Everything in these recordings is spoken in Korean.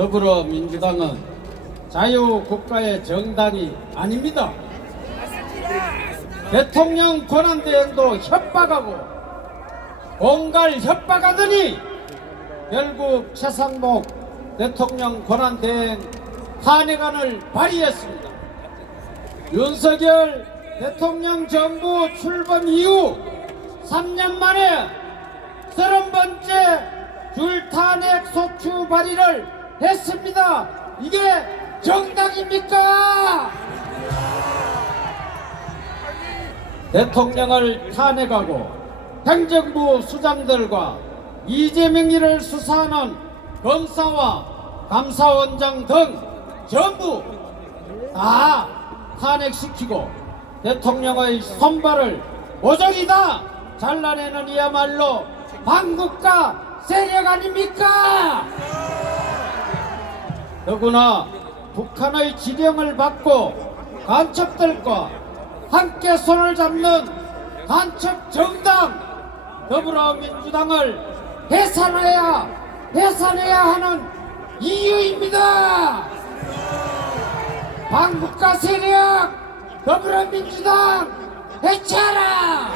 더불어민주당은 자유국가의 정당이 아닙니다. 대통령 권한대행도 협박하고 공갈 협박하더니 결국 최상목 대통령 권한대행 탄핵안을 발의했습니다. 윤석열 대통령 정부 출범 이후 3년 만에 30번째 줄탄핵 소추 발의를 했습니다. 이게 정당입니까? 대통령을 탄핵하고 행정부 수장들과 이재명 일을 수사하는 검사와 감사원장 등 전부 다 탄핵시키고 대통령의 선발을 모조리 다 잘라내는 이야말로 반국가 세력 아닙니까? 더구나 북한의 지령을 받고 간첩들과 함께 손을 잡는 간첩 정당 더불어민주당을 해산해야 하는 이유입니다. 반국가 세력 더불어민주당 해체하라!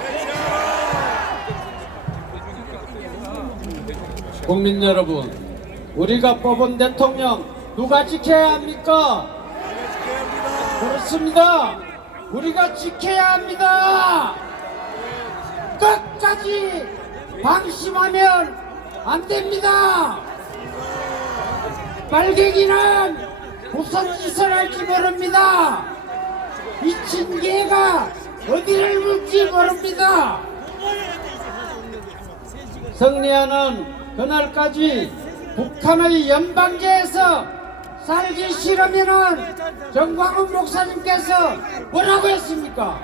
국민 여러분, 우리가 뽑은 대통령 누가 지켜야 합니까? 그렇습니다. 우리가 지켜야 합니다. 끝까지 방심하면 안 됩니다. 빨갱이는 무슨 짓을 할지 모릅니다. 미친 개가 어디를 물지 모릅니다. 승리하는 그날까지 북한의 연방제에서 살기 싫으면은 정광훈 목사님께서 뭐라고 했습니까?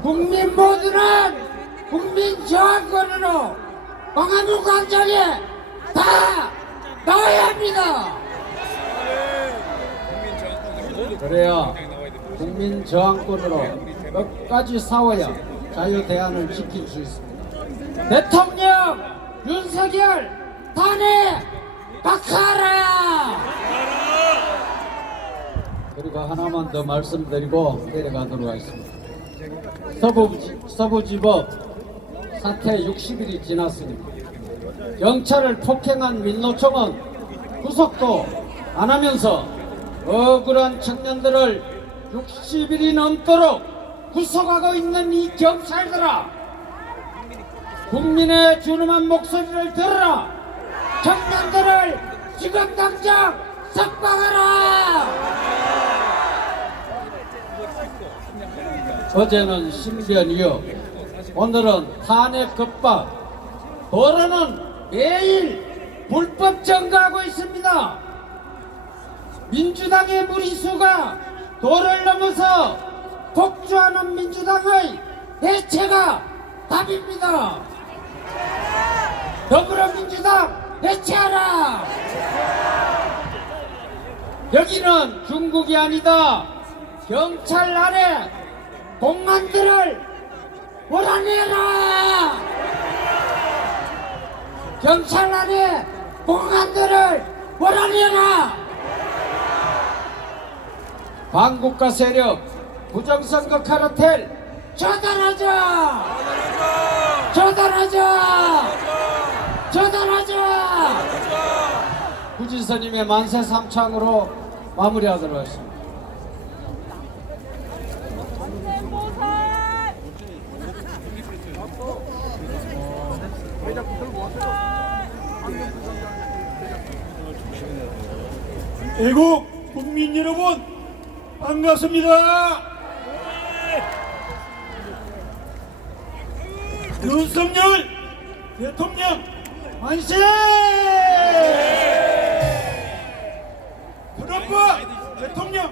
국민 모두는 국민 저항권으로 광화문 광장에 다 나와야 합니다. 그래야 국민 저항권으로 끝까지 싸워야 자유대안을 지킬 수 있습니다. 대통령 윤석열 탄핵 박하라! 그리고 하나만 더 말씀드리고 내려가도록 하겠습니다. 서부지법 사태 60일이 지났습니다. 경찰을 폭행한 민노총은 구속도 안 하면서 억울한 청년들을 60일이 넘도록 구속하고 있는 이 경찰들아, 국민의 준엄한 목소리를 들어라. 청년들을 지금 당장 석방하라. 어제는 신변이요, 오늘은 탄핵 급박, 도로는 매일 불법 점거하고 있습니다. 민주당의 무리수가 도를 넘어서 폭주하는 민주당의 해체가 답입니다. 더불어민주당 해체하라! 여기는 중국이 아니다. 경찰 안에 공안들을 몰아내라! 경찰 안에 공안들을 몰아내라! 반국가 세력, 부정선거 카르텔 처단하자! 처단하자! 처단하자! 구지선님의 만세 삼창으로 마무리하도록 하겠습니다. 애국 국민 여러분, 반갑습니다. 윤석열 대통령 만세! 트럼프 대통령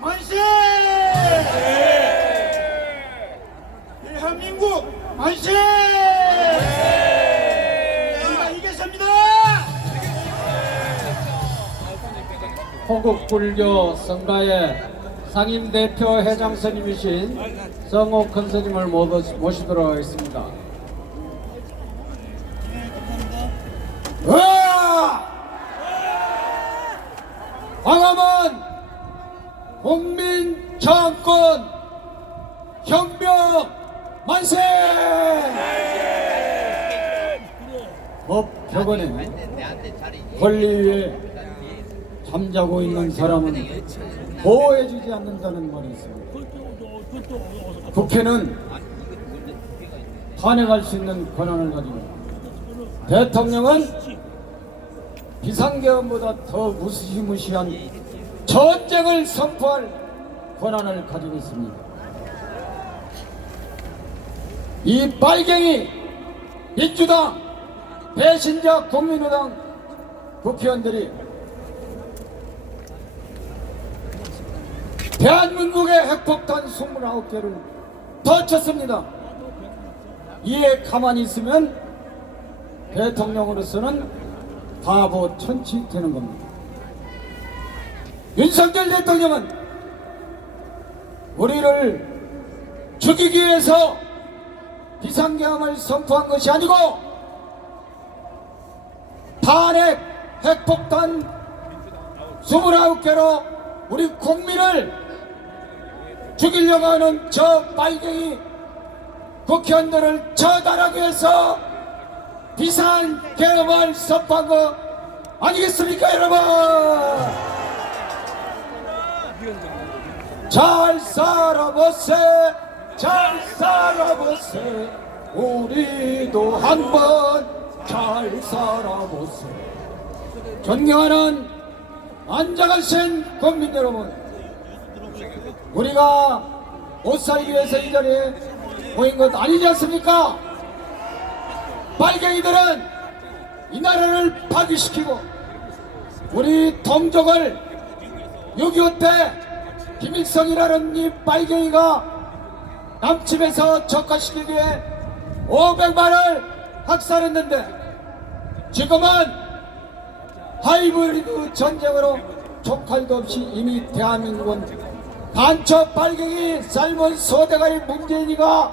만세! 대한민국 만세! 우리가 이겼습니다. 호국불교 성가의 상임대표 회장 스님이신 성옥 큰 스님을 모시도록 하겠습니다. 광화문 국민 정권 혁명 만세! 법 벽원에 권리 위에 잠자고 있는 사람은 보호해주지 않는다는 말이 있습니다. 국회는 탄핵할 수 있는 권한을 가지고 있습니다. 대통령은 비상계엄보다 더 무시무시한 전쟁을 선포할 권한을 가지고 있습니다. 이 빨갱이 민주당 배신자 국민의당 국회의원들이 대한민국의 핵폭탄 29개를 터쳤습니다. 이에 가만히 있으면 대통령으로서는 바보 천치 되는 겁니다. 윤석열 대통령은 우리를 죽이기 위해서 비상계엄을 선포한 것이 아니고 탄핵 핵폭탄 29개로 우리 국민을 죽이려고 하는 저 빨갱이 국회의원들을 처단하기 위해서 비상계엄을 선포한 거 아니겠습니까, 여러분? 잘 살아보세, 잘 살아보세, 우리도 한번 잘 살아보세. 존경하는 안장하신 국민 여러분, 우리가 못 살기 위해서 이 자리에 모인 것 아니지 않습니까? 빨갱이들은 이 나라를 파괴시키고 우리 동족을 6.25 때 김일성이라는 이 빨갱이가 남침해서 적화시키기 위해 500만을 학살했는데 지금은 하이브리드 전쟁으로 총칼도 없이 이미 대한민국은 간첩 빨갱이 삶은 소대가리 문재인이가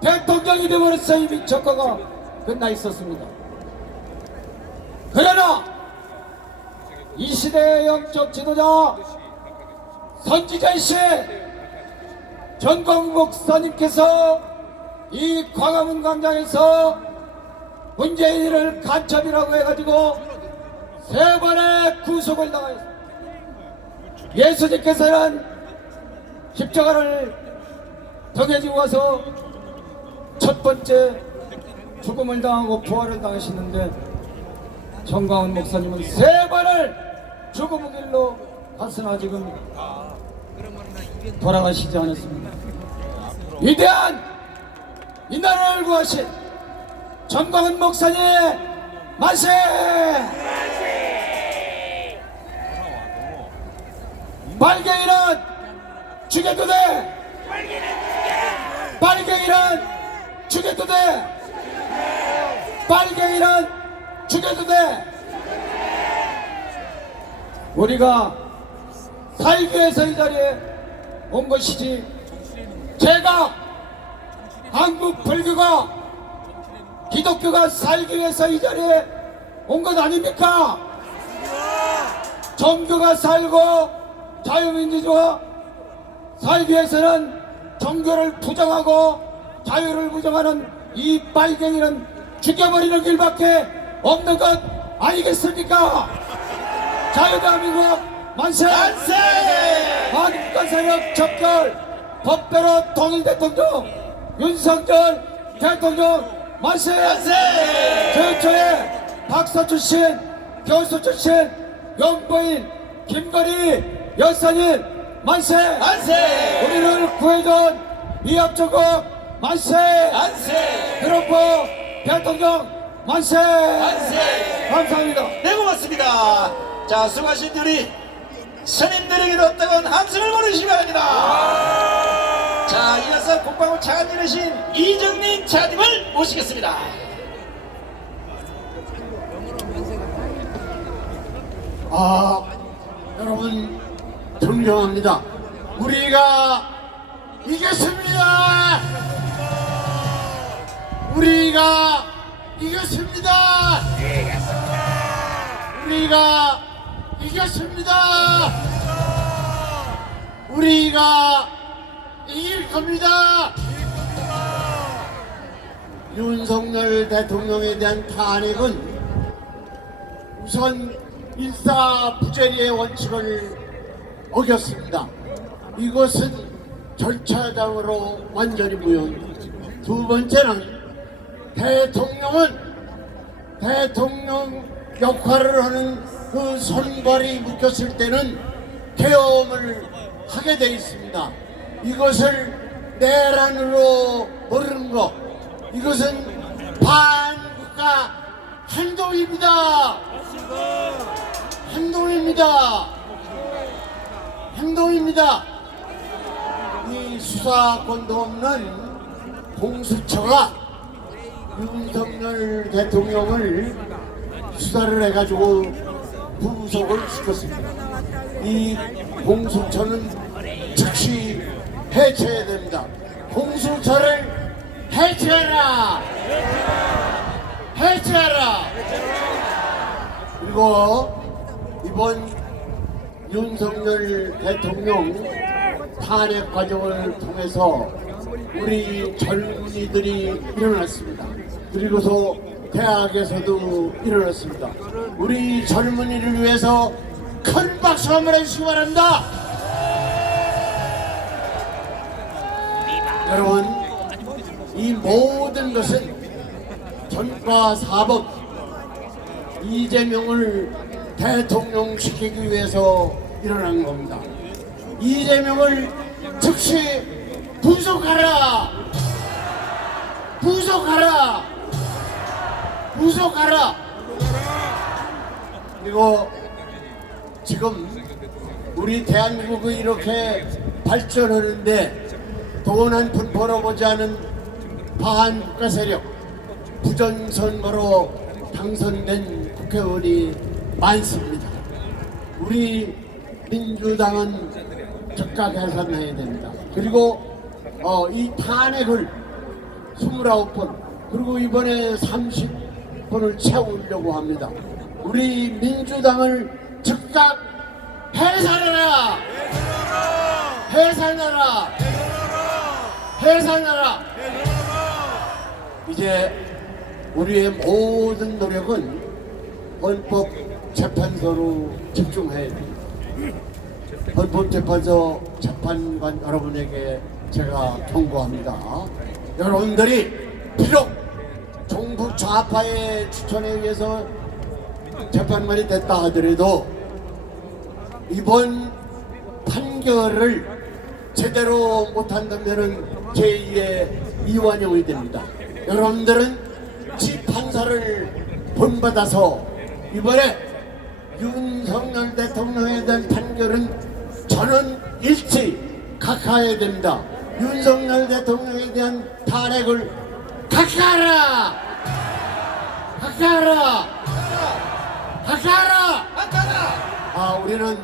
대통령이 되어버렸어. 이미 적화가 끝나 있었습니다. 그러나 이 시대의 영적 지도자 선지자이신 전광 목사님께서 이 광화문 광장에서 문재인을 간첩이라고 해가지고 3번의 구속을 당하였습니다. 예수님께서는 십자가를 정해지고 와서 첫 번째 죽음을 당하고 부활을 당하시는데 정광훈 목사님은 3번을 죽음의 길로 갔으나 지금 돌아가시지 않았습니다. 위대한 이 나라를 구하신 정광훈 목사님 만세! 빨갱이는 죽여도 돼! 빨갱이는 죽여도 돼! 빨갱이는 죽여도 돼! 우리가 살기 위해서 이 자리에 온 것이지, 제가 한국 불교가 기독교가 살기 위해서 이 자리에 온 것 아닙니까? 종교가 살고 자유민주주의가 살기 위해서는 종교를 부정하고 자유를 부정하는 이 빨갱이는 죽여버리는 길밖에 없는 것 아니겠습니까? 자유대한민국 만세! 만세! 한국과 세력 척결 법대로 통일 대통령 윤석열 대통령 만세! 만세! 최초의 박사 출신 교수 출신 연구인 김건희 여사님 만세! 만세! 우리를 구해준 미합조국 만세! 만세! 트럼프 대통령 만세! 만세! 감사합니다. 네, 고맙습니다. 자, 수고하신 우리 스님들에게도 뜨거운 함성을 보내주시기 바랍니다. 자, 이어서 국방부 차관님이신 이정민 차관님을 모시겠습니다. 여러분 존경합니다. 우리가 이겼습니다. 우리가 이겼습니다. 우리가 이겼습니다. 이겼습니다. 우리가 이길 겁니다. 윤석열 대통령에 대한 탄핵은 우선 일사부재리의 원칙을 어겼습니다. 이것은 절차상으로 완전히 무효입니다. 두 번째는 대통령 역할을 하는 그 손발이 묶였을 때는 계엄을 하게 돼 있습니다. 이것을 내란으로 모르는 것, 이것은 반국가 행동입니다. 행동입니다. 이 수사권도 없는 공수처가 윤석열 대통령을 수사를 해가지고 구속을 시켰습니다. 이 공수처는 즉시 해체해야 됩니다. 공수처를 해체하라! 그리고 이번 윤석열 대통령 탄핵 과정을 통해서 우리 젊은이들이 일어났습니다. 그리고서 대학에서도 일어났습니다. 우리 젊은이를 위해서 큰 박수 한번 해주시기 바랍니다. 여러분, 이 모든 것은 전과 사법 이재명을 대통령 시키기 위해서 일어난 겁니다. 이재명을 즉시 구속하라! 그리고 지금 우리 대한민국이 이렇게 발전하는데 돈 한 푼 벌어보지 않은 반국가 세력, 부정선거로 당선된 국회의원이 많습니다. 우리 민주당은 즉각 해산해야 됩니다. 그리고 이 탄핵을 29번, 그리고 이번에 30번을 채우려고 합니다. 우리 민주당을 즉각 해산하라! 이제 우리의 모든 노력은 헌법재판소로 집중해야 됩니다. 헌법재판소 재판관 여러분에게 제가 경고합니다. 여러분들이 비록 정부 좌파의 추천에 의해서 재판관이 됐다 하더라도 이번 판결을 제대로 못한다면 제2의 이완용이 됩니다. 여러분들은 지 판사를 본받아서 이번에 윤석열 대통령에 대한 판결은 저는 일치 각하해야 됩니다. 윤석열 대통령에 대한 탄핵을 각하하라! 우리는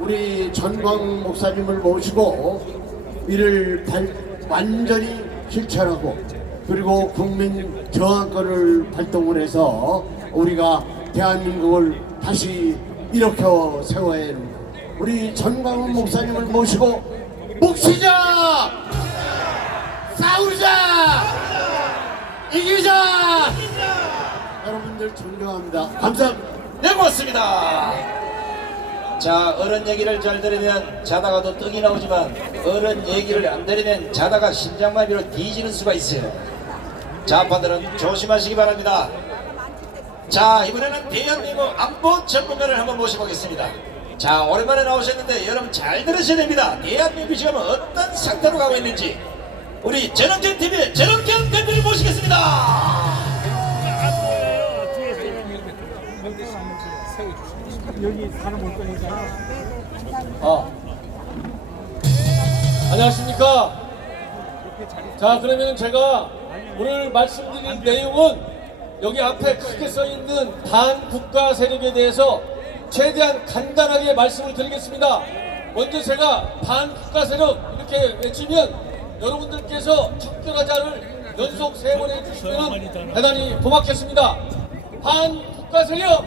우리 전광 목사님을 모시고 이를 완전히 실천하고 그리고 국민 저항권을 발동을 해서 우리가 대한민국을 다시 일으켜 세워야 합니다. 우리 전광훈 목사님을 모시고 뭉치자! 싸우자! 이기자! 여러분들 존경합니다. 감사합니다. 네, 고맙습니다. 자, 어른 얘기를 잘 들으면 자다가도 떡이 나오지만 어른 얘기를 안 들으면 자다가 심장마비로 뒤지는 수가 있어요. 좌파들은 조심하시기 바랍니다. 자, 이번에는 대한민국 안보 전문가를 한번 모셔보겠습니다. 자, 오랜만에 나오셨는데 여러분 잘 들으셔야 됩니다. 대한민국이 지금 어떤 상태로 가고 있는지 우리 전원경TV의 전원경 대표를 모시겠습니다. 여기 사람 올 거니까. 안녕하십니까. 자, 그러면 제가 오늘 말씀드릴 내용은 여기 앞에 크게 써있는 반국가 세력에 대해서 최대한 간단하게 말씀을 드리겠습니다. 먼저 제가 반국가 세력 이렇게 외치면 여러분들께서 척결하자를 연속 3번 해주시면 대단히 고맙겠습니다. 반국가 세력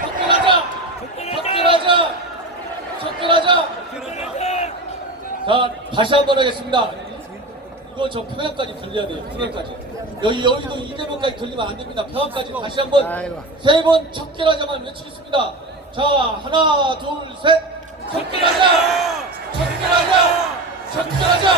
척결하자! 척결하자. 자, 다시 한번 하겠습니다. 이거 저 평양까지 들려야 돼요. 평양까지. 여의도 이대문까지 들리면 안 됩니다. 평양까지 다시 한번 세 번 척결하자만 외치겠습니다. 자, 하나, 둘, 셋. 척결하자. 척결하자. 척결하자.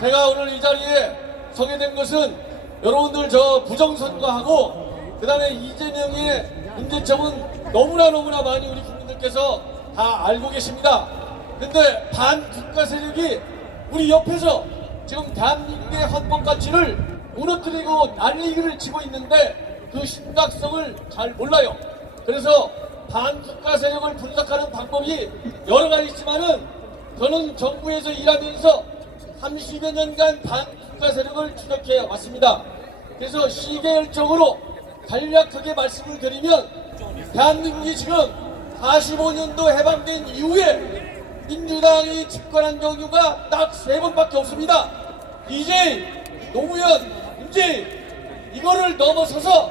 제가 오늘 이 자리에 서게 된 것은 여러분들 저 부정선거하고 그 다음에 이재명의 문제점은 너무나 많이 우리 국민들께서 다 알고 계십니다. 근데 반국가 세력이 우리 옆에서 지금 대한민국의 헌법 가치를 무너뜨리고 난리를 치고 있는데 그 심각성을 잘 몰라요. 그래서 반국가 세력을 분석하는 방법이 여러 가지 있지만은 저는 정부에서 일하면서 30여 년간 반국가 세력을 추적해 왔습니다. 그래서 시계열적으로 간략하게 말씀을 드리면 대한민국이 지금 45년도 해방된 이후에 민주당이 집권한 경우가 딱 3번밖에 없습니다. DJ, 노무현, 문재인 이거를 넘어서서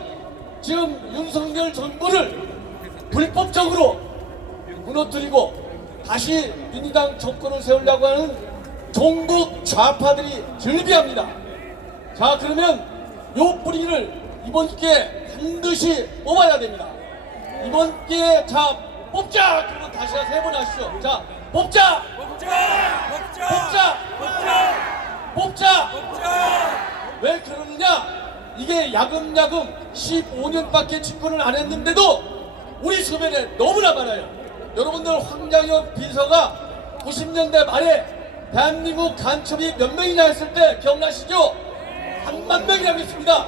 지금 윤석열 정부를 불법적으로 무너뜨리고 다시 민주당 정권을 세우려고 하는 종북 좌파들이 즐비합니다. 자, 그러면 요 뿌리를 이번 기회에 반드시 뽑아야 됩니다. 이번 기회에 자 뽑자. 그러면 다시 3번 하시죠. 자, 뽑자. 뽑자. 왜 그러느냐? 이게 야금야금 15년밖에 집권을 안 했는데도 우리 주변에 너무나 많아요. 여러분들 황장현 비서가 90년대 말에 대한민국 간첩이 몇 명이나 했을 때 기억나시죠? 3만 명이라고 했습니다.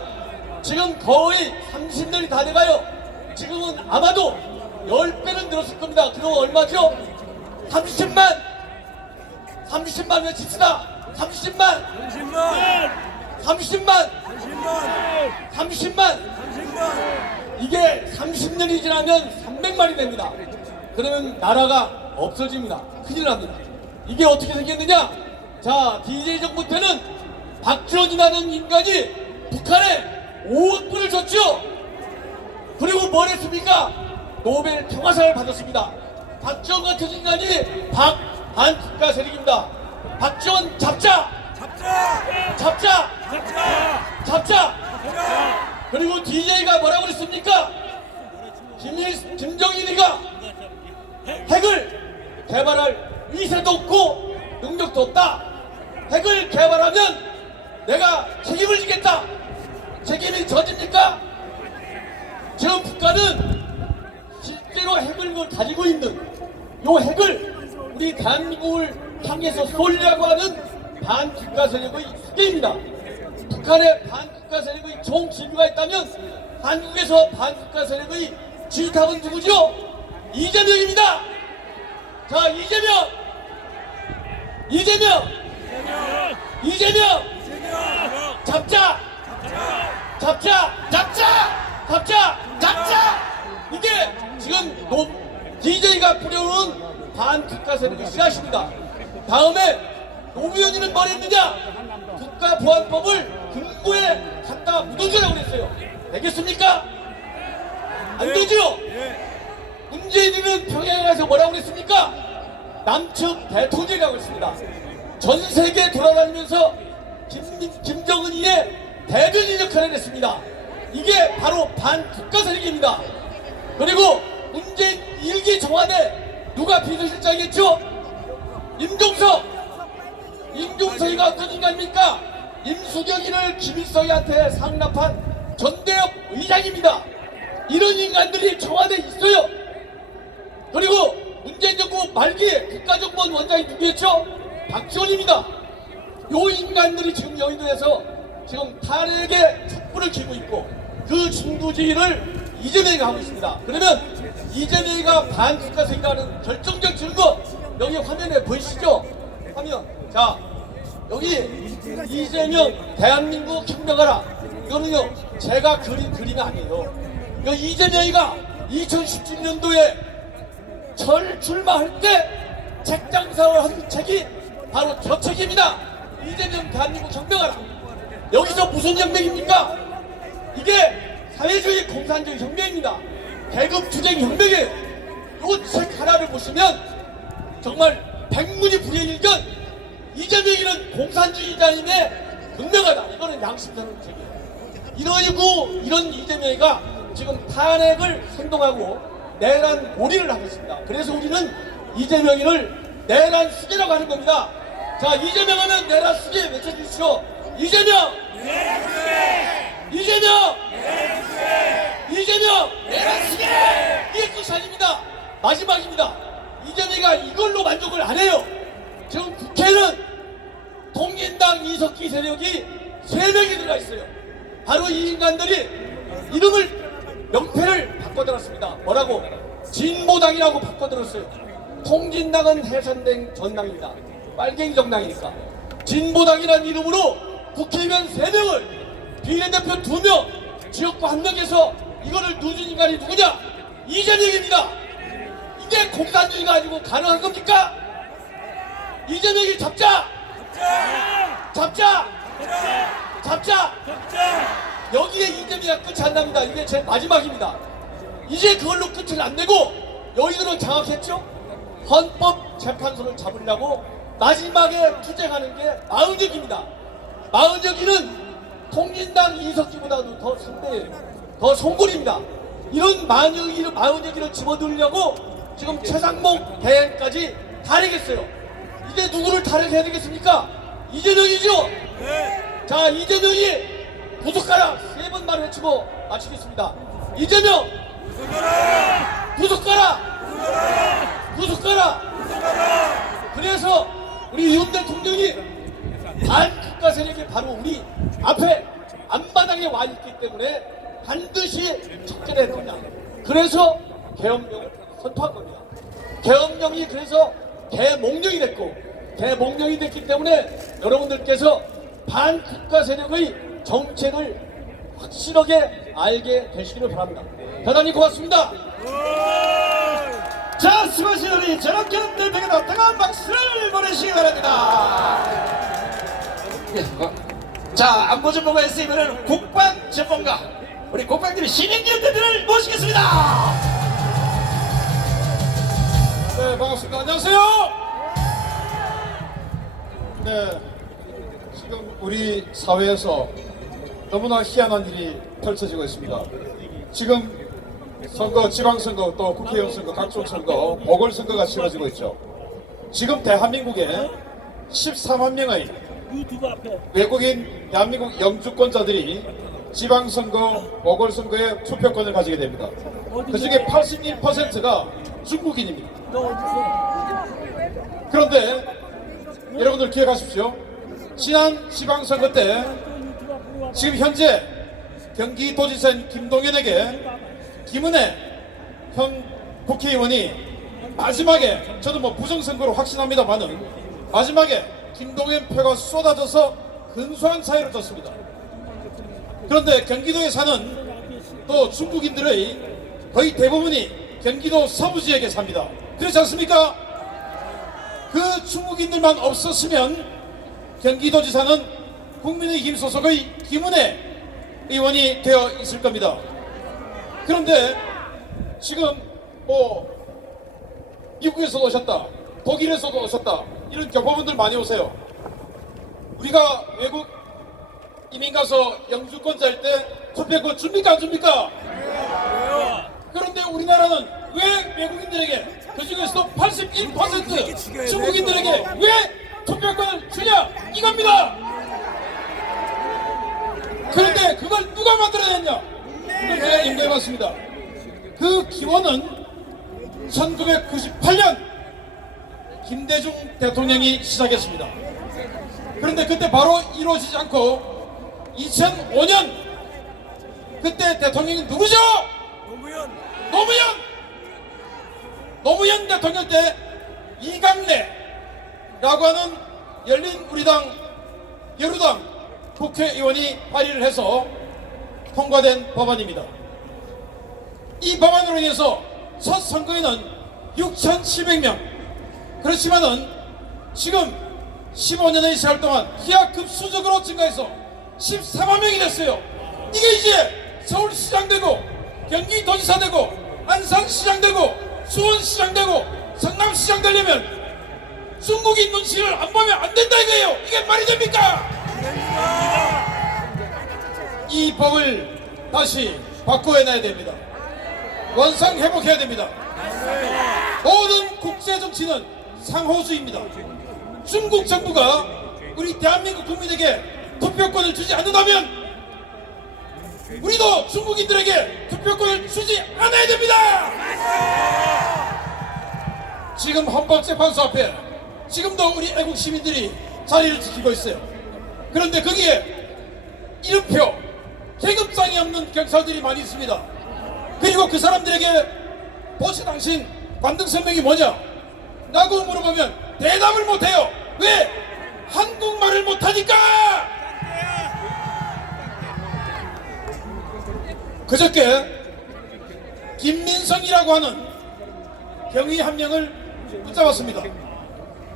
지금 거의 30년이 다 돼가요. 지금은 아마도 10배는 늘었을 겁니다. 그럼 얼마죠? 30만! 30만 외칩시다! 30만! 30만! 이게 30년이 지나면 300만이 됩니다. 그러면 나라가 없어집니다. 큰일 납니다. 이게 어떻게 생겼느냐? 자, DJ 정부 때는 박지원이라는 인간이 북한에 5억 불을 줬죠. 그리고 뭘 했습니까? 노벨 평화상을 받았습니다. 박지원 같은 인간이 반국가 세력입니다. 박지원 잡자. 그리고 DJ가 뭐라고 그랬습니까? 김정일이가 핵을 개발할 위세도 없고 능력도 없다. 핵을 개발하면 내가 책임을 지겠다. 책임이 져집니까? 지금 북한은 실제로 핵을 가지고 있는 요 핵을 우리 대한민국을 향해서 쏠려고 하는 반국가 세력의 수계입니다. 북한의 반국가 세력의 총지휘가 있다면 한국에서 반국가 세력의 지휘탑은 누구죠? 이재명입니다. 자, 이재명 잡자. 이게 지금 DJ가 뿌려오는 반국가 세력의 씨앗입니다. 다음에 노무현이는 뭘 했느냐? 국가보안법을 금고에 갖다 묻어주라고 그랬어요. 되겠습니까? 안 되죠? 문재인이는 평양에 가서 뭐라고 그랬습니까? 남측 대통령이라고 했습니다. 전 세계 돌아다니면서 김정은이의 대변인 역할을 했습니다. 이게 바로 반국가 세력입니다. 그리고 문재인 1기 청와대 누가 비서실장이었죠? 임종석이가 어떤 인간입니까? 임수경이를 김일성이한테 상납한 전대협 의장입니다. 이런 인간들이 청와대에 있어요. 그리고 문재인 정부 말기에 국가정보원 원장이 누구였죠? 박지원입니다. 요 인간들이 지금 여의도에서 지금 탄핵의 촛불을 켜고 있고 그 진두지휘를 이재명이 하고 있습니다. 그러면 이재명이가 반국가 세력이라는 결정적 증거 여기 화면에 보이시죠? 화면. 자, 여기 이재명 대한민국 혁명하라. 이거는요 제가 그린 그림이 아니에요. 이재명이가 2017년도에 출마할 때 책장사를 한 책이 바로 저 책입니다. 이재명 대한민국 혁명하라. 여기서 무슨 혁명입니까? 이게 사회주의 공산주의 혁명입니다. 계급투쟁 혁명이에요. 이 책 하나를 보시면 정말 백문이 불여일견 이재명이는 공산주의자임에 분명하다. 이거는 양심적인 책이에요. 이러이고 이런 이재명이가 지금 탄핵을 행동하고 내란 몰이를 하고 있습니다. 그래서 우리는 이재명이를 내란 수계라고 하는 겁니다. 자, 이재명 하면 내란 수계 외쳐주십시오. 이재명! 내란 수계! 이재명! 내란 수계! 이재명! 내란 수계! 이게 끝이 아닙니다. 마지막입니다. 이재명이가 이걸로 만족을 안 해요. 지금 국회는 통진당 이석기 세력이 3명이 들어가 있어요. 바로 이 인간들이 이름을 명패를 바꿔들었습니다. 뭐라고? 진보당이라고 바꿔들었어요. 통진당은 해산된 정당입니다. 빨갱이 정당이니까. 진보당이라는 이름으로 국회의원 3명을 비례대표 2명, 지역구 1명에서 이거를 누준 인간이 누구냐? 이재명입니다. 이게 공산주의가 아니고 가능한 겁니까? 이재명이 잡자! 잡자! 잡자! 여기에 이재명이가 끝이 안 납니다. 이게 제 마지막입니다. 이제 그걸로 끝을 안 내고 여의도는 장악했죠? 헌법재판소를 잡으려고 마지막에 투쟁하는 게 마은혁입니다. 마은혁이는 통진당 이석기보다도 더 선배예요. 더 송골입니다. 이런 마은혁이를 집어들려고 지금 최상목 대행까지 탈핵했어요. 이제 누구를 탈핵해야 되겠습니까? 이재명이죠? 자, 이재명이 부속가라 3번 말을 외치고 마치겠습니다. 이재명! 부속가라! 부속가라! 그래서 우리 윤 대통령이 반국가 세력이 바로 우리 앞에 앞마당에 와 있기 때문에 반드시 척결해야 된다. 그래서 계엄령을 선포한 겁니다. 계엄령이 그래서 대몽령이 됐고, 대몽령이 됐기 때문에 여러분들께서 반국가 세력의 정책을 확실하게 알게 되시기를 바랍니다. 대단히 고맙습니다. 자, 수고하신 우리 전학현 대표께도 뜨거운 박수를 보내시기 바랍니다. 자, 안보정보가 SM은 국방 전문가 우리 국방팀 신인기업 대표를 모시겠습니다. 네, 반갑습니다. 안녕하세요. 네, 지금 우리 사회에서 너무나 희한한 일이 펼쳐지고 있습니다. 지금 선거, 지방선거, 또 국회의원 선거, 각종 선거, 보궐선거가 치러지고 있죠. 지금 대한민국에 14만 명의 외국인 대한민국 영주권자들이 지방선거, 보궐선거에 투표권을 가지게 됩니다. 그 중에 81%가 중국인입니다. 그런데 여러분들 기억하십시오. 지난 지방선거 때 지금 현재 경기도지사인 김동연에게 김은혜 현 국회의원이 마지막에, 저도 뭐 부정선거로 확신합니다만은 마지막에 김동연 표가 쏟아져서 근소한 차이를 졌습니다. 그런데 경기도에 사는 또 중국인들의 거의 대부분이 경기도 서부 지역에 삽니다. 그렇지 않습니까? 그 중국인들만 없었으면 경기도지사는 국민의힘 소속의 김은혜 의원이 되어 있을 겁니다. 그런데 지금 뭐 미국에서도 오셨다, 독일에서도 오셨다, 이런 교포분들 많이 오세요. 우리가 외국 이민 가서 영주권자일 때 투표권 줍니까 안 줍니까? 그런데 우리나라는 왜 외국인들에게, 그 중에서도 81% 중국인들에게 왜 투표권을 주냐, 이겁니다. 그런데 그걸 누가 만들어냈냐? 그걸 제가 임대해봤습니다. 그 기원은 1998년 김대중 대통령이 시작했습니다. 그런데 그때 바로 이루어지지 않고 2005년 그때 대통령이 누구죠? 노무현 대통령 때 이강래라고 하는 열린우리당 여루당 국회의원이 발의를 해서 통과된 법안입니다. 이 법안으로 인해서 첫 선거에는 6,700명, 그렇지만은 지금 15년의 세월 동안 기하급수적으로 증가해서 14만 명이 됐어요. 이게 이제 서울시장 되고 경기도지사 되고 안산시장 되고 수원시장 되고 성남시장 되려면 중국인 눈치를 안 보면 안 된다 이거예요. 이게 말이 됩니까? 이 법을 다시 바꿔내야 됩니다. 원상 회복해야 됩니다. 모든 국제 정치는 상호주의입니다. 중국 정부가 우리 대한민국 국민에게 투표권을 주지 않는다면 우리도 중국인들에게 투표권을 주지 않아야 됩니다. 지금 헌법재판소 앞에 지금도 우리 애국 시민들이 자리를 지키고 있어요. 그런데 거기에 이름표 계급장이 없는 경찰들이 많이 있습니다. 그리고 그 사람들에게 도시 당신 관등성명이 뭐냐? 라고 물어보면 대답을 못해요. 왜? 한국말을 못하니까! 그저께 김민성이라고 하는 경위 한 명을 붙잡았습니다.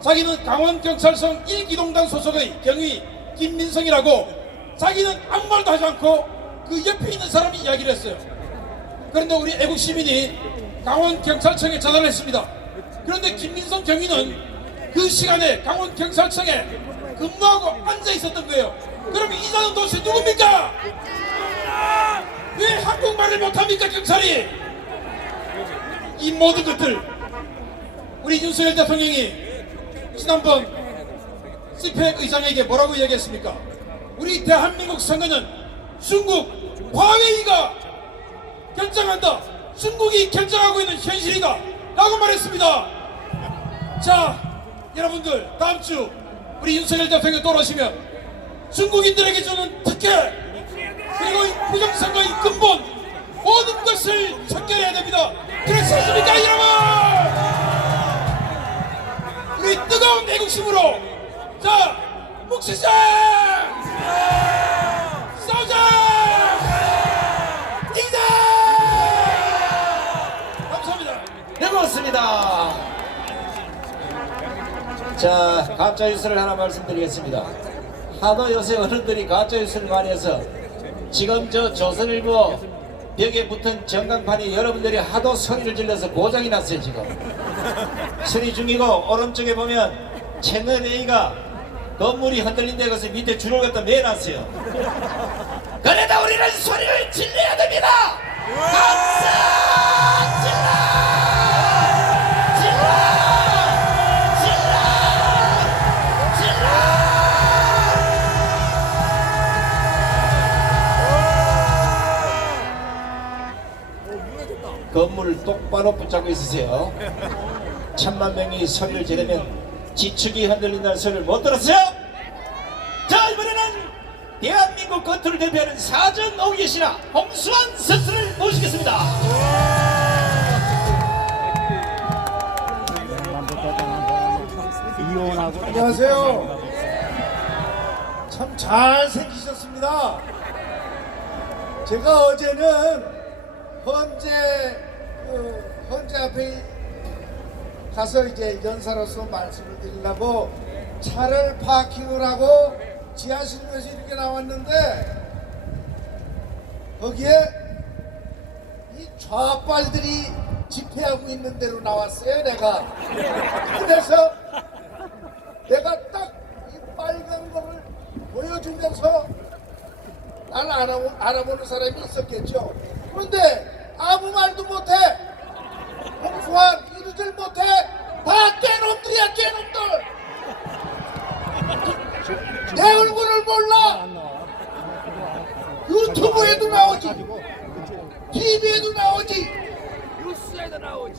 자기는 강원경찰청 1기동단 소속의 경위 김민성이라고 자기는 아무 말도 하지 않고 그 옆에 있는 사람이 이야기를 했어요. 그런데 우리 애국 시민이 강원경찰청에 전화를 했습니다. 그런데 김민성 경위는 그 시간에 강원경찰청에 근무하고 앉아 있었던 거예요. 그러면 이자는 도대체 누굽니까? 왜 한국말을 못합니까 경찰이? 이 모든 것들 우리 윤석열 대통령이 지난번 스펙 의장에게 뭐라고 얘기했습니까? 우리 대한민국 선거는 중국 화웨이가 결정한다. 중국이 결정하고 있는 현실이다 라고 말했습니다. 자 여러분들 다음주 우리 윤석열 대통령 돌아오시면 중국인들에게 주는 특혜 그리고 이 부정선거의 근본 모든 것을 척결해야 됩니다. 그렇습니까 여러분? 우리 뜨거운 애국심으로 자 묵시자 싸우자 이기자. 감사합니다. 네 고맙습니다. 자 가짜뉴스를 하나 말씀드리겠습니다. 하도 요새 어른들이 가짜뉴스를 많이 해서 지금 저 조선일보 벽에 붙은 전광판이 여러분들이 하도 소리를 질러서 고장이 났어요. 지금 수리 중이고 오른쪽에 보면 채널 A가 건물이 흔들린다고 해서 밑에 줄을 갖다 매놨어요. 그래도 우리는 소리를 질러야 됩니다. 감사 질러 질러 질러 질러. 건물을 똑바로 붙잡고 있으세요. 천만 명이 소리를 지르면 지축이 흔들린다는 소리를 못 들었어요? 자 이번에는 대한민국 건투를 대표하는 사전 오기신나 홍수환 선수를 모시겠습니다. 안녕하세요. 참 잘생기셨습니다. 제가 어제는 헌재 앞에 가서 이제 연사로서 말씀을 드리려고 차를 파킹을 하고 지하실에서 이렇게 나왔는데 거기에 이 좌빨들이 집회하고 있는 데로 나왔어요. 내가 그래서 내가 딱 이 빨간 거를 보여주면서 날 알아보는 사람이 있었겠죠. 그런데 아무 말도 못해. 홍수환 이루질 못해. 다 떼놈들이야 떼놈들. 내 얼굴을 몰라. 유튜브에도 나오지, TV에도 나오지,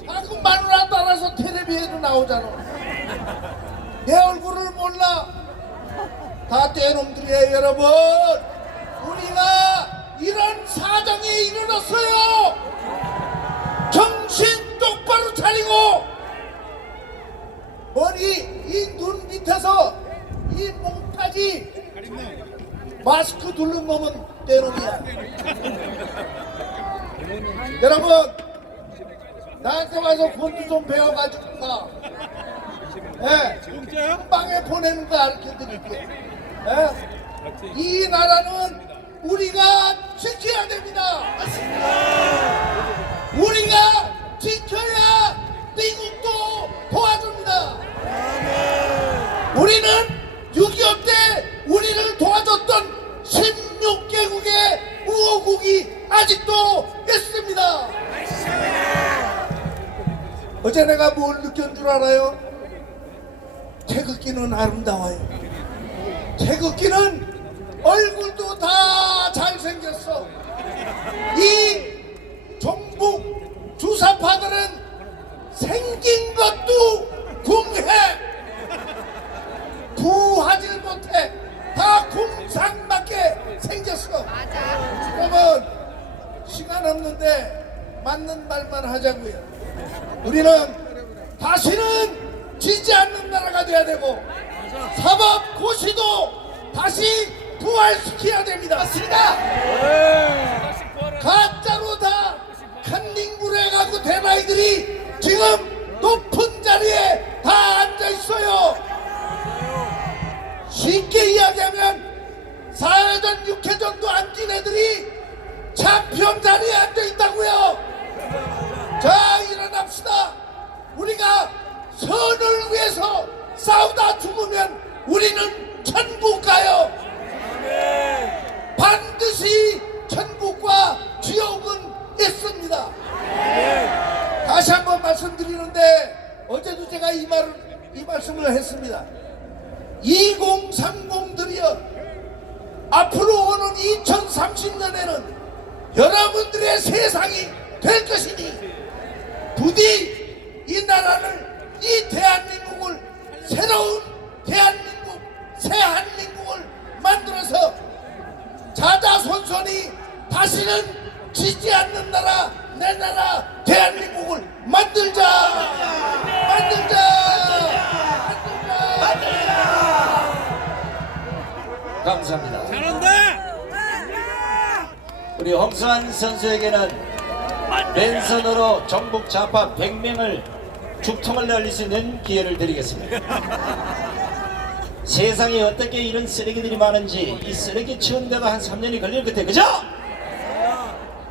가끔 마누라 따라서 텔레비에도 나오잖아. 내 얼굴을 몰라. 다 떼놈들이에요 여러분. 우리가 이런 사정에 이르렀어요. 정신 똑바로 차리고 머리 이 눈 밑에서 이 몸까지 마스크 두른 놈은 떼놈이야. 여러분 나한테 와서 권투 좀 배워가지고 가. 한 방에 보내는 거 가르쳐드릴게. 이 나라는 우리가 지켜야 됩니다. 우리가 지켜야 미국도 도와줍니다. 아직도 있습니다. 어제 내가 뭘 느낀 줄 알아요? 태극기는 아름다워요. 태극기는 얼굴도 다 잘생겼어. 이 종북 주사파들은 생긴 것도 궁해. 부하질 못해. 다 궁상맞게 생겼어. 그러면 시간 없는데 맞는 말만 하자고요. 우리는 다시는 지지 않는 나라가 돼야 되고 사법 고시도 다시 부활시켜야 됩니다. 맞습니다. 가짜로 다 칸닝부를 해가지고 대나이들이 지금 높은 자리에 다 앉아 있어요. 쉽게 이야기하면 4회전 6회전도 앉은 애들이 champion 자리에 앉아 있다고요. 자, 일어납시다. 우리가 선을 위해서 싸우다 죽으면 우리는 천국 가요. 반드시 천국과 지옥은 있습니다. 다시 한번 말씀드리는데 어제도 제가 이 말씀을 했습니다. 2030들이여, 앞으로 오는 2030년에는 여러분들의 세상이 될 것이니 부디 이 나라를, 이 대한민국을, 새로운 대한민국, 새한민국을 만들어서 자자손손이 다시는 지지 않는 나라, 내 나라 대한민국을 만들자. 감사합니다. 우리 홍수환 선수에게는 랜선으로 전국 좌파 100명을 죽통을 날릴 수 있는 기회를 드리겠습니다. 세상에 어떻게 이런 쓰레기들이 많은지, 이 쓰레기 치우는데도 한 3년이 걸릴 것 같아요. 그죠?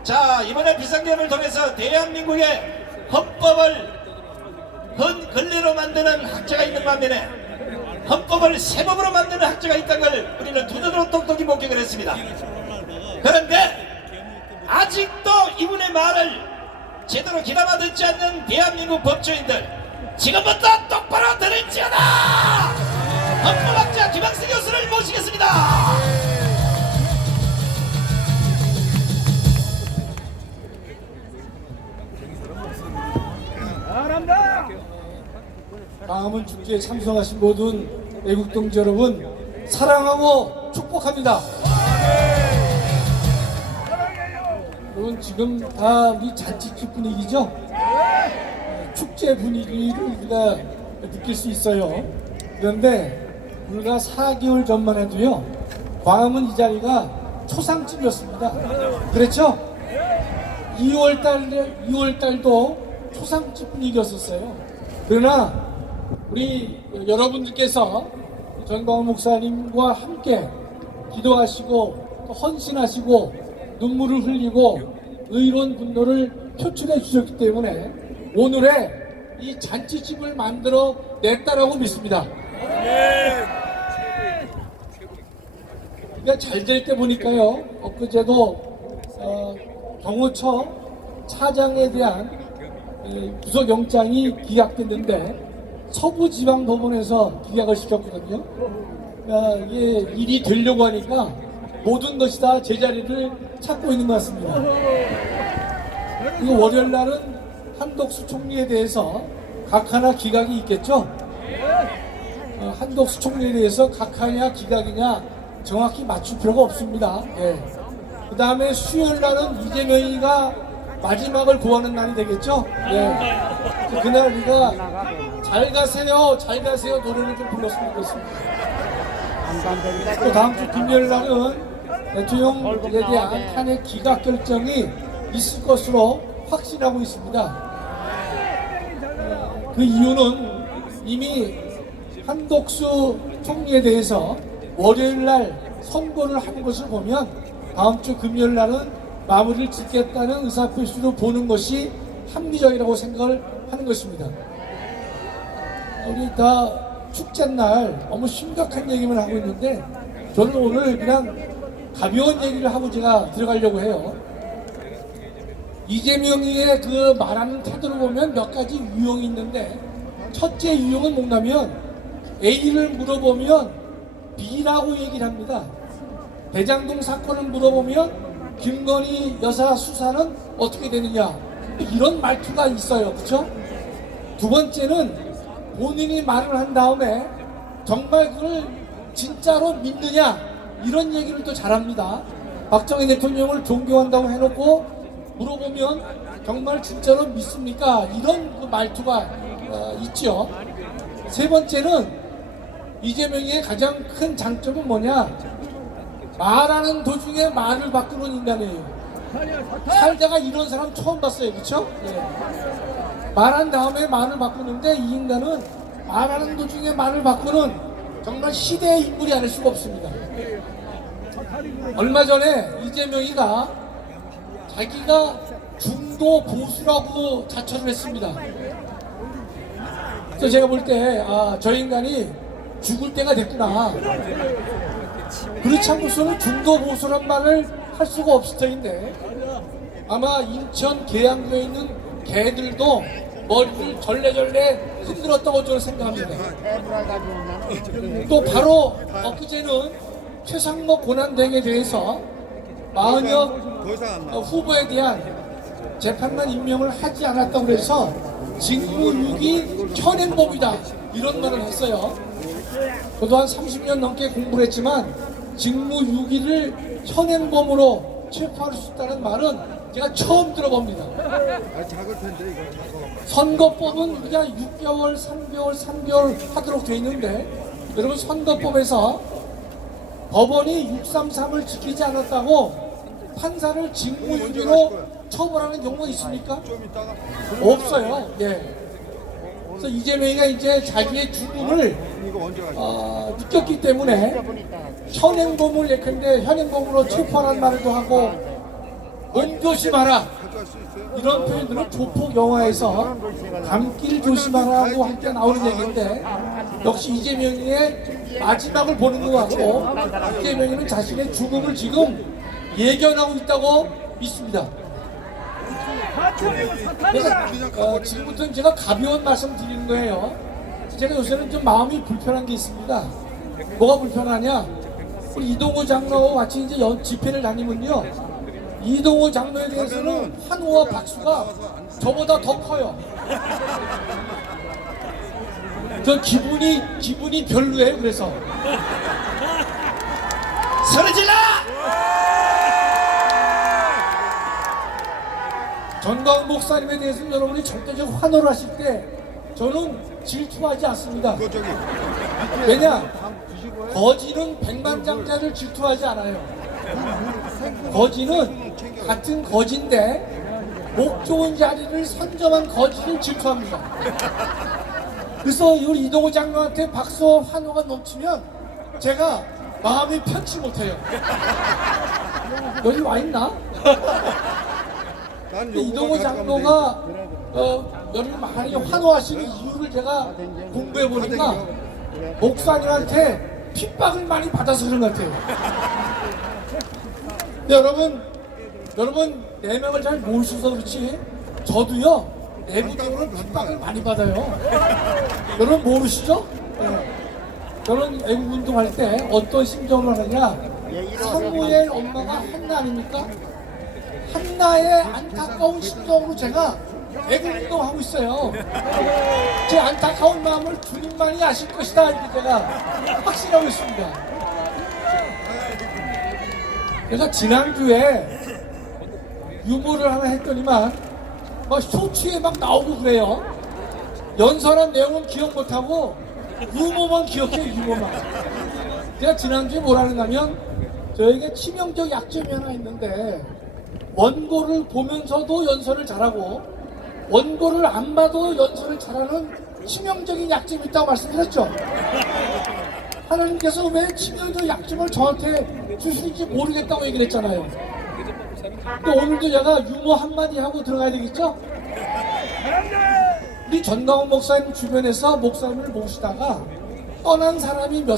자, 이번에 비상계엄을 통해서 대한민국의 헌법을 헌글레로 만드는 학자가 있는 반면에 헌법을 세법으로 만드는 학자가 있다는 걸 우리는 두 눈으로 똑똑히 목격을 했습니다. 그런데 아직도 이분의 말을 제대로 귀담아 듣지 않는 대한민국 법조인들, 지금부터 똑바로 들을지어다! 헌법학자 김학세 교수를 모시겠습니다. 다음은 축제에 참석하신 모든 애국동지 여러분, 사랑하고 축복합니다. 여러분, 지금 다 우리 잔치집 분위기죠? 축제 분위기를 우리가 느낄 수 있어요. 그런데 우리가 4개월 전만 해도요, 광화문 이 자리가 초상집이었습니다. 그렇죠? 2월달도 초상집 분위기였었어요. 그러나 우리 여러분들께서 전광훈 목사님과 함께 기도하시고 또 헌신하시고 눈물을 흘리고 의로운 분노를 표출해 주셨기 때문에 오늘의 이 잔치집을 만들어 냈다라고 믿습니다. 그러니까 잘 될 때 보니까요, 엊그제도 경호처 차장에 대한 구속영장이 기각됐는데 서부지방법원에서 기각을 시켰거든요. 이게 일이 되려고 하니까 모든 것이 다 제자리를 찾고 있는 것 같습니다. 그리고 월요일 날은 한덕수 총리에 대해서 각하나 기각이 있겠죠? 한덕수 총리에 대해서 각하냐 기각이냐 정확히 맞출 필요가 없습니다. 그 다음에 수요일 날은 이재명이가 마지막을 구하는 날이 되겠죠? 그날 우리가 잘 가세요 노래를 좀 불렀으면 좋겠습니다. 또 다음 주 금요일 날은 대통령에 대한 탄핵 기각 결정이 있을 것으로 확신하고 있습니다. 그 이유는 이미 한덕수 총리에 대해서 월요일 날 선고를 한 것을 보면 다음 주 금요일 날은 마무리를 짓겠다는 의사표시로 보는 것이 합리적이라고 생각을 하는 것입니다. 우리 다 축제날 너무 심각한 얘기만 하고 있는데 저는 오늘 그냥 가벼운 얘기를 하고 제가 들어가려고 해요. 이재명이의 그 말하는 태도를 보면 몇 가지 유형이 있는데, 첫째 유형은 뭔가면 A를 물어보면 B라고 얘기를 합니다. 대장동 사건을 물어보면 김건희 여사 수사는 어떻게 되느냐, 이런 말투가 있어요. 그렇죠? 두 번째는 본인이 말을 한 다음에 정말 그걸 진짜로 믿느냐, 이런 얘기를 또 잘합니다. 박정희 대통령을 존경한다고 해놓고 물어보면 정말 진짜로 믿습니까? 이런 그 말투가 있죠. 세 번째는 이재명의 가장 큰 장점은 뭐냐? 말하는 도중에 말을 바꾸는 인간이에요. 살다가 이런 사람 처음 봤어요. 그렇죠? 말한 다음에 말을 바꾸는데, 이 인간은 말하는 도중에 말을 바꾸는 정말 시대의 인물이 아닐 수가 없습니다. 얼마 전에 이재명이가 자기가 중도 보수라고 자처를 했습니다. 그래서 제가 볼 때 저 인간이 죽을 때가 됐구나. 그렇지 않고서는 중도 보수란 말을 할 수가 없을 터인데, 아마 인천 계양구에 있는 개들도 머리를 절레절레 흔들었다고 저는 생각합니다. 또 바로 엊그제는 최상목 권한대행에 대해서 마은혁 후보에 대한 재판관 임명을 하지 않았다고 해서 직무유기 현행범이다, 이런 말을 했어요. 저도 한 30년 넘게 공부를 했지만 직무유기를 현행범으로 체포할 수 있다는 말은 제가 처음 들어봅니다. 선거법은 그냥 6개월, 3개월 하도록 돼 있는데, 여러분, 선거법에서 법원이 633을 지키지 않았다고 판사를 직무유기로 처벌하는 경우가 있습니까? 없어요. 그래서 이재명이가 이제 자기의 죽음을 느꼈기 때문에 현행범을 예컨대 현행범으로 체포하는 말도 하고, 몸 조심하라, 이런 표현들은 조폭 영화에서 감길 조심하라고 할 때 나오는 얘기인데, 역시 이재명이의 마지막을 보는 것 같고, 이재명이는 자신의 죽음을 지금 예견하고 있다고 믿습니다. 그래서 지금부터는 제가 가벼운 말씀 드리는 거예요. 제가 요새는 좀 마음이 불편한 게 있습니다. 뭐가 불편하냐? 우리 이동호 장로와 같이 이제 집회를 다니면요, 이동호 장로에 대해서는 환호와 박수가 저보다 더 커요. 저 기분이 별로예요. 그래서 소리 질러! 전광훈 목사님에 대해서는 여러분이 절대적 환호를 하실 때 저는 질투하지 않습니다. 왜냐? 거지는 백만장자를 질투하지 않아요. 거지는 같은 거지인데 목 좋은 자리를 선점한 거지를 질투합니다. 그래서 우리 이동호 장로한테 박수와 환호가 넘치면 제가 마음이 편치 못해요. 여기 와 있나? 이동호 장로가 여러분 많이 환호하시는 이유를 제가 공부해 보니까 목사님한테 핍박을 많이 받아서 그런 것 같아요. 여러분 4명을 잘 모르셔서 그렇지 저도요 내부적으로 핍박을 많이 받아요. 여러분 모르시죠? 저는 애국 운동할 때 어떤 심정으로 하느냐, 사무엘 엄마가 한나 아닙니까? 한나의 안타까운 심정으로 제가 애국 운동하고 있어요. 제 안타까운 마음을 주님만이 아실 것이다, 이렇게 제가 확신하고 있습니다. 그래서 지난주에 유머를 하나 했더니만 막 쇼츠에 막 나오고 그래요. 연설한 내용은 기억 못하고 유머만 기억해요. 유머만. 제가 지난주에 뭐라는 하면 저에게 치명적 약점이 하나 있는데, 원고를 보면서도 연설을 잘하고 원고를 안 봐도 연설을 잘하는 치명적인 약점이 있다고 말씀드렸죠. 하나님께서 왜 치명적 약점을 저한테 주실지 모르겠다고 얘기를 했잖아요. 또 오늘도 제가 유머 한마디 하고 들어가야 되겠죠? 우리 전광훈 목사님 주변에서 목사님을 모시다가 떠난 사람이 몇